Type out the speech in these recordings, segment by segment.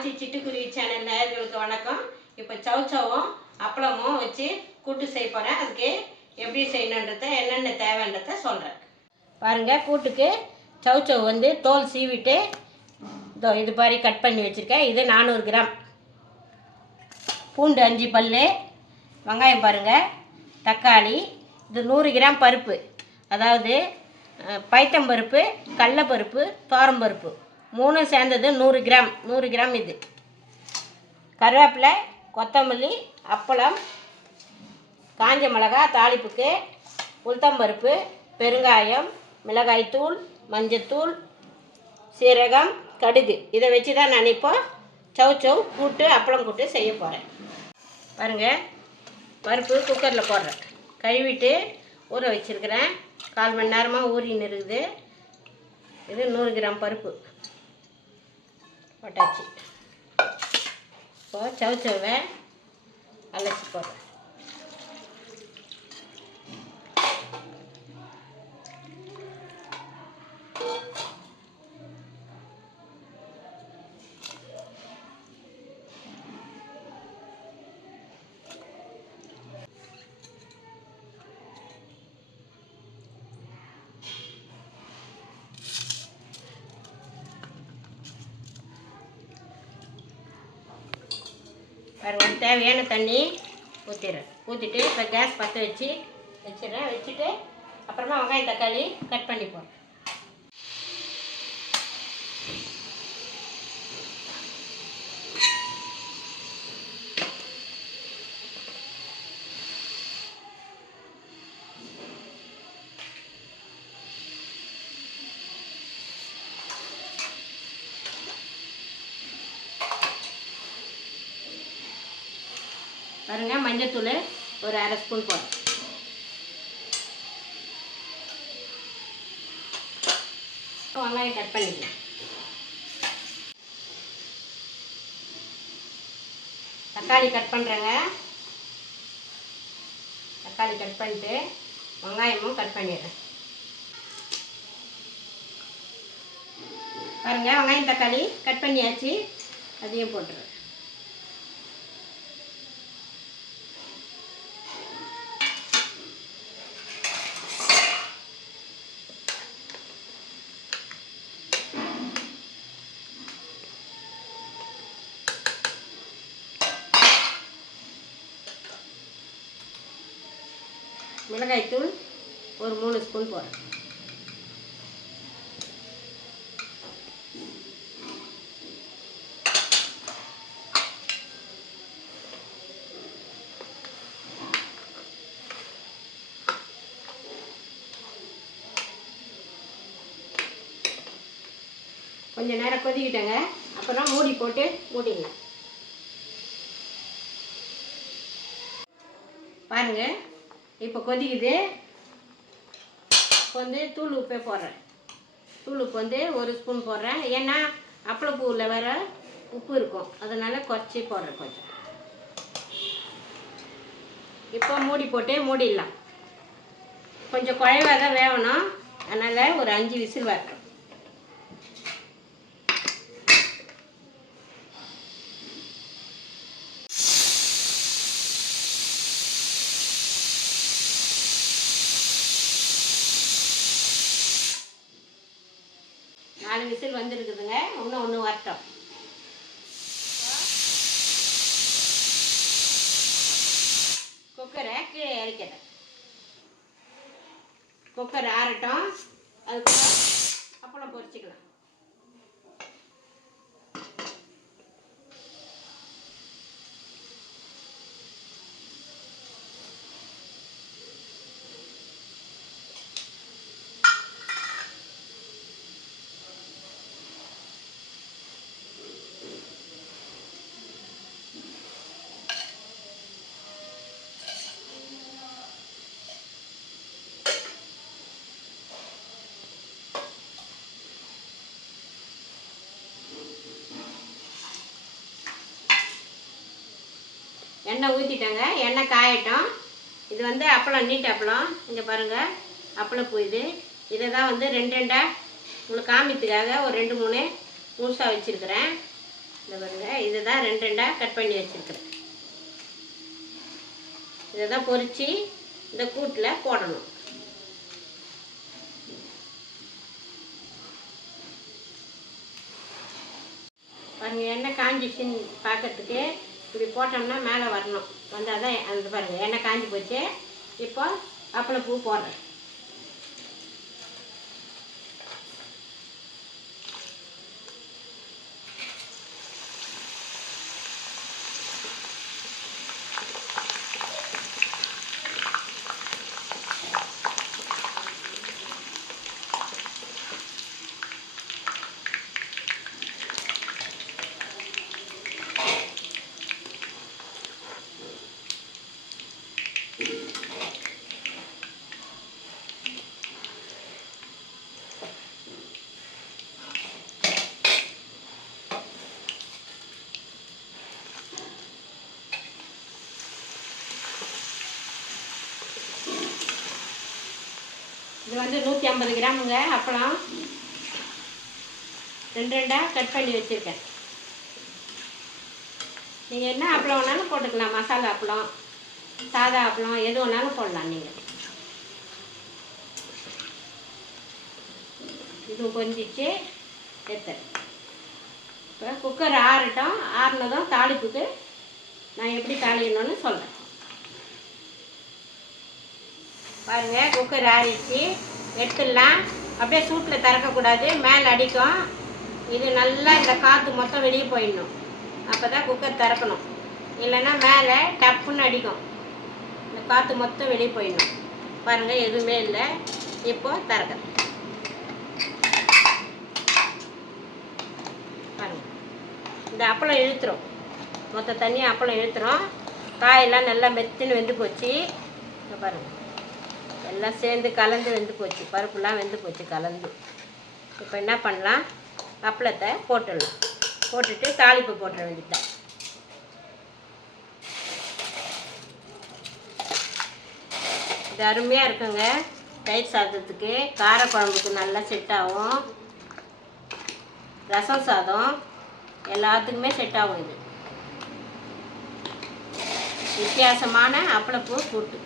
ஆச்சி சிட்டுக்குருவி சேனல் நேயர்களுக்கு வணக்கம். இப்போ சவுச்சவும் அப்பளமும் வச்சு கூட்டு செய்ய போகிறேன். அதுக்கு எப்படி செய்யணுன்றத என்னென்ன தேவைன்றத சொல்கிறேன் பாருங்கள். கூட்டுக்கு சவுச்சவ் வந்து தோல் சீவிட்டு இது மாதிரி கட் பண்ணி வச்சுருக்கேன். இது 400 கிராம். பூண்டு 5 பல், வெங்காயம் பாருங்கள், தக்காளி, இது 100 கிராம் பருப்பு, அதாவது பைத்தம்பருப்பு, கடலைப்பருப்பு, தோரம்பருப்பு 3 சேர்ந்தது 100 கிராம். இது கருவேப்பிலை, கொத்தமல்லி, அப்பளம், காஞ்ச மிளகா தாளிப்புக்கு, உளுத்தம்பருப்பு, பெருங்காயம், மிளகாய்த்தூள், மஞ்சத்தூள், சீரகம், கடுகு. இதை வச்சு தான் நான் இப்போ சவுச்சவ் கூட்டு அப்பளம் கூட்டு செய்ய போகிறேன். பாருங்கள், பருப்பு குக்கரில் போடுறேன். கழுவிட்டு ஊற வச்சுருக்கிறேன். 1/4 மணி நேரமாக ஊறின்னு இருக்குது. இது 100 கிராம் பருப்பு போட்டாச்சு. இப்போது சவுச்சவை அலசி போடுறேன். பாருங்கள், தேவையான தண்ணி ஊற்றிட்டு இப்போ கேஸ் பற்ற வச்சுட்டு அப்புறமா வெங்காயம் தக்காளி கட் பண்ணி போடுறேன். பாருங்கள், மஞ்சத்தூள் ஒரு 1/2 ஸ்பூன் போடுறேன். வெங்காயம் கட் பண்ணிக்கலாம். தக்காளி கட் பண்ணுறேங்க. தக்காளி கட் பண்ணிட்டு வெங்காயமும் கட் பண்ணிடுறேன். பாருங்கள், வெங்காயம் தக்காளி கட் பண்ணியாச்சு. அதையும் போட்டுருவேன். மிளகாய்த்தூள் ஒரு 3 ஸ்பூன் போடுறேன். கொஞ்சம் நேரம் கொதிக்கிட்டேங்க. அப்புறம் மூடி போட்டு மூடிடலாம். பாருங்கள், இப்போ கொதிக்குது. இப்போ வந்து தூள் உப்பே போடுறேன். தூள் உப்பு வந்து 1 ஸ்பூன் போடுறேன். ஏன்னா அப்பளப்பூவில் வேறு உப்பு இருக்கும், அதனால் குறைச்சி போடுறேன் கொஞ்சம். இப்போ மூடி போட்டு மூடிடலாம். கொஞ்சம் குழைவாக தான் வேகணும், அதனால் ஒரு 5 விசில் வரட்டும். நாலு விசில் வந்துருக்குதுங்க. இன்னும் ஒன்று வரட்டும். குக்கரை கீழே இறக்கிறேன். குக்கர் ஆறட்டும். அதுக்கப்புறம் அப்பளம் பொரிச்சிக்கலாம். எண்ணெய் ஊற்றிட்டேங்க. எண்ணெய் காயட்டும். இது வந்து அப்பளம், நீட்டு அப்பளம். இங்கே பாருங்கள், அப்பளப்பூ. இதை தான் வந்து 2 2 உங்களுக்கு காமிக்கிறதுக்காக ஒரு 2 3 முழுசாக வச்சுருக்கிறேன். இந்த பாருங்க, இதுதான் 2 2 கட் பண்ணி வச்சுருக்கிறேன். இதை தான் பொரித்து இந்த கூட்டில் போடணும். பாருங்கள், எண்ணெய் காஞ்சிச்சின்னு பார்க்கறதுக்கு இப்படி போட்டோம்னா மேலே வரணும். வந்தால் தான் அந்த பாருங்கள் எண்ணெய் காஞ்சி போச்சு. இப்போ அப்பளப்பூ போடுறேன். இது வந்து 150 கிராமுங்க அப்பளம். 2 2 கட் பண்ணி வச்சுருக்கேன். நீங்கள் என்ன அப்பளம் வேணாலும் போட்டுக்கலாம். மசாலா அப்பளம், சாதா அப்பளம், எது வேணாலும் போடலாம் நீங்கள். இதுவும் கொஞ்சிச்சு எடுத்துறேன். இப்போ குக்கர் ஆறட்டும். ஆறுனதும் தாளிப்புக்கு நான் எப்படி தாளிக்கணும்னு சொல்கிறேன். பாருங்கள், குக்கர் ஆறிச்சு, எடுத்துடலாம். அப்படியே சூட்டில் திறக்கக்கூடாது, மேலே அடிக்கும். இது நல்லா இந்த காற்று மொத்தம் வெளியே போயிடணும். அப்போ தான் குக்கர் திறக்கணும். இல்லைன்னா மேலே டப்புன்னு அடிக்கும். இந்த காற்று மொத்தம் வெளியே போயிடணும். பாருங்கள், எதுவுமே இல்லை. இப்போது திறக்கிறேன். பாருங்கள், இந்த அப்பளம் இழுத்துரும். மொத்த தண்ணி அப்பளம் இழுத்துரும். காயெல்லாம் நல்லா மெத்துன்னு வெந்து போச்சு. பாருங்கள், எல்லாம் சேர்ந்து கலந்து வெந்து போச்சு. பருப்புலாம் வெந்து போச்சு கலந்து. இப்போ என்ன பண்ணலாம், அப்பளத்தை போட்டுடலாம். போட்டுட்டு தாளிப்பு போட்டுற வேண்டியதான். இது அருமையாக இருக்குங்க. தயிர் சாதத்துக்கு, காரக்குழம்புக்கு நல்லா செட் ஆகும். ரசம் சாதம் எல்லாத்துக்குமே செட் ஆகும். இது வித்தியாசமான அப்பளப்பூ கூட்டு.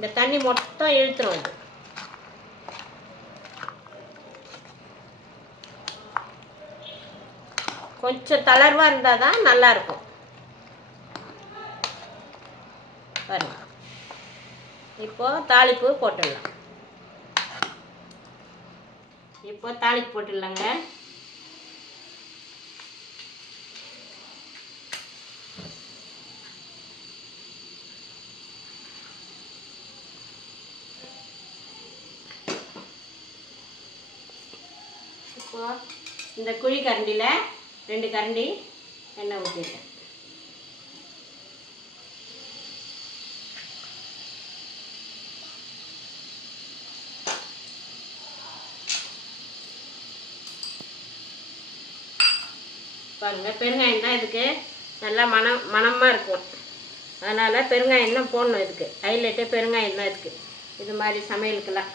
இந்த தண்ணி மொத்தம் இழுத்துரும். இது கொஞ்சம் தளர்வாக இருந்தால் தான் நல்லாயிருக்கும். பாருங்க, இப்போது தாளிப்பு போட்டுடலாம். இப்போ தாளிப்பு போட்டுடலாங்க. இப்போ இந்த குழி கரண்டியில் 2 கரண்டி எண்ணெய் ஊற்றிட்டேன். பாருங்கள், பெருங்காயம் தான் இதுக்கு நல்லா மணமாக இருக்கும். அதனால் பெருங்காயம் தான் போடணும். இதுக்கு ஹைலைட்டே பெருங்காயம் தான். இதுக்கு இது மாதிரி சமையலுக்கெல்லாம்,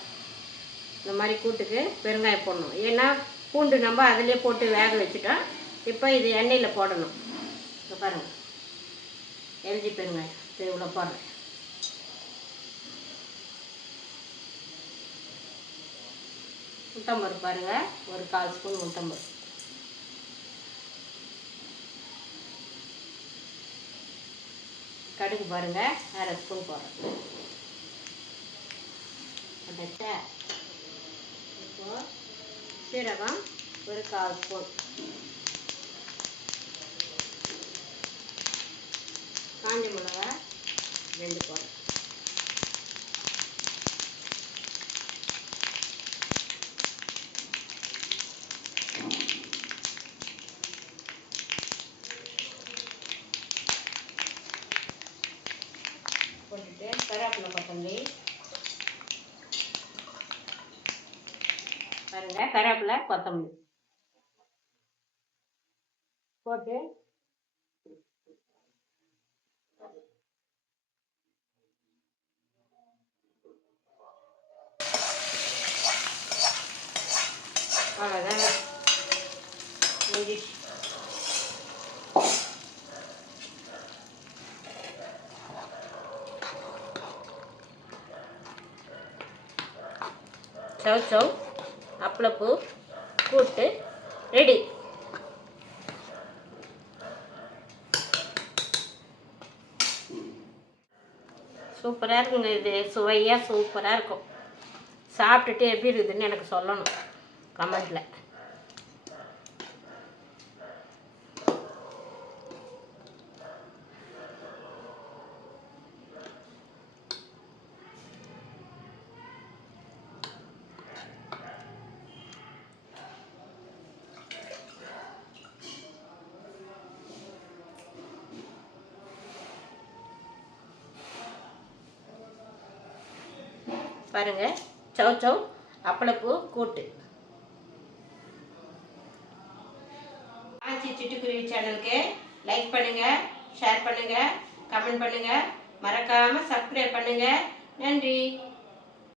இந்த மாதிரி கூட்டுக்கு பெருங்காயம் போடணும். ஏன்னா பூண்டு நம்ம அதிலே போட்டு வேக வச்சுட்டோம். இப்போ இது எண்ணெயில் போடணும். இப்போ பாருங்கள், எல்ஜி பெருங்காயம் இவ்வளோ போடுறேன். உளுத்தம்பருப்பு பாருங்கள், ஒரு 1/4 ஸ்பூன் உளுத்தம்பருப்பு. கடுகு பாருங்கள், 1/2 ஸ்பூன் போடுறேன். இப்போது சீரகம் ஒரு 1/4 ஸ்பூன், காஞ்ச மிளகா 2 போடுறேன். போட்டுட்டு கருவேப்பிலை, கொத்தமல்லி பாருங்கள், பாருங்க, கருவேப்பிலை, கொத்தமல்லி போட்டு அவ்வளோதான் முடிஞ்சிச்சு. சவ் அப்பளப்பூ கூட்டு ரெடி. சூப்பராக இருக்குங்க. இது சுவையாக சூப்பராக இருக்கும். சாப்பிட்டுட்டு எப்படி இருக்குதுன்னு எனக்கு சொல்லணும் கமெண்டில். பாருங்கள், சவ் அப்பளப்பூ கூட்டு. ஆச்சி சிட்டுக்குருவி சேனலுக்கு லைக் பண்ணுங்கள், ஷேர் பண்ணுங்கள், கமெண்ட் பண்ணுங்கள், மறக்காமல் சப்ஸ்கிரைப் பண்ணுங்கள். நன்றி.